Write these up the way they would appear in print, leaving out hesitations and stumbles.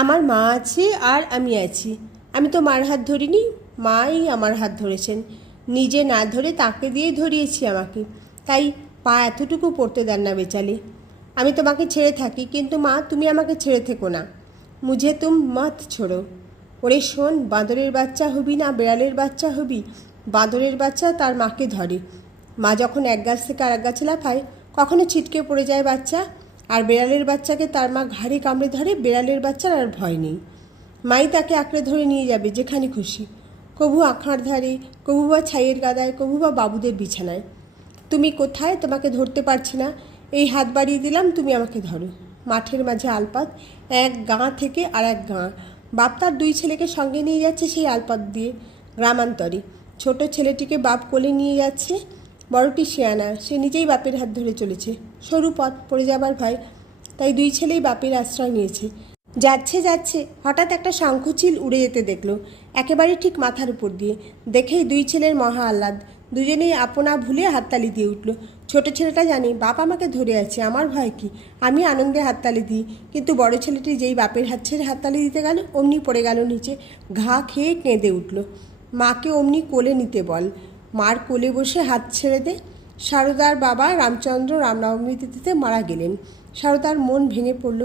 আমার মা আছে আর আমি আছি। আমি তো মার হাত ধরিনি, মাই আমার হাত ধরেছেন। নিজে না ধরে তাকে দিয়ে ধরিয়েছি আমাকে, তাই পা এতটুকু পড়তে দেন না বেচালে। আমি তোমাকে ছেড়ে থাকি, কিন্তু মা তুমি আমাকে ছেড়ে থেকো না। মুঝে তুম মত ছোড়ো। ওরে শোন, বাঁদরের বাচ্চা হবি না বেড়ালের বাচ্চা হবি। বাঁদরের বাচ্চা তার মাকে ধরে, মা যখন এক গাছ থেকে আর এক গাছে লাফায় কখনো ছিটকে পড়ে যায় বাচ্চা, আর বেড়ালের বাচ্চাকে তার মা ঘাড়ে কামড়ে ধরে। বেড়ালের বাচ্চার আর ভয় নেই, মাই তাকে আঁকড়ে ধরে নিয়ে যাবে যেখানে খুশি, কভু আঁখার ধারে, কভু বা ছাইয়ের গাদায়, কভু বা বাবুদের বিছানায়। তুমি কোথায়? তোমাকে ধরতে পারছি না, এই হাত বাড়িয়ে দিলাম, তুমি আমাকে ধরো। মাঠের মাঝে আলপথ, এক গাঁ থেকে আর এক গাঁ। বাপ তার দুই ছেলেকে সঙ্গে নিয়ে যাচ্ছে সেই আলপথ দিয়ে গ্রামান্তরে। ছোট ছেলেটিকে বাপ কোলে নিয়ে যাচ্ছে, বড়টি শিয়ানা, সে নিজেই বাপের হাত ধরে চলেছে। সরু পথ, পড়ে যাবার ভয়, তাই দুই ছেলেই বাপের আশ্রয় নিয়েছে। যাচ্ছে যাচ্ছে হঠাৎ একটা শঙ্খচিল উড়ে যেতে দেখল, একেবারে ঠিক মাথার উপর দিয়ে। দেখেই দুই ছেলের মহা আহ্লাদ, দুজনেই আপনা ভুলে হাততালি দিয়ে উঠল। ছোট ছেলেটা জানে বাপ আমাকে ধরে আছে, আমার ভয় কি, আমি আনন্দে হাততালি দিই। কিন্তু বড় ছেলেটি যেই বাপের হাত ছেড়ে হাততালি দিতে গেল, অমনি পড়ে গেল নিচে, ঘা খেয়ে কেঁদে উঠল। মাকে অমনি কোলে নিতে বল, মার কোলে বসে হাত ছেড়ে দে। সারদার বাবা রামচন্দ্র রামনবমী তিথিতে মারা গেলেন। সারদার মন ভেঙে পড়ল,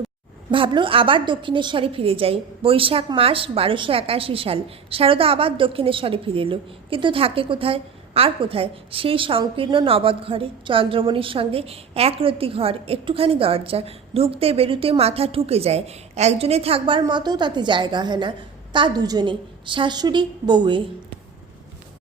ভাবলো আবার দক্ষিণেশ্বরে ফিরে যাই। বৈশাখ মাস 1281 সাল। সারদা আবার দক্ষিণেশ্বরে ফিরে এলো, কিন্তু থাকে কোথায় আর কোথায়? সেই সংকীর্ণ নবদ ঘরে, চন্দ্রমণির সঙ্গে একরত্তি ঘর, একটুখানি দরজা, ঢুকতে বেরুতে মাথা ঠুকে যায়। একজনে থাকবার মতো তাতে জায়গা হয় না, তা দুজনে, শাশুড়ি বউয়ে।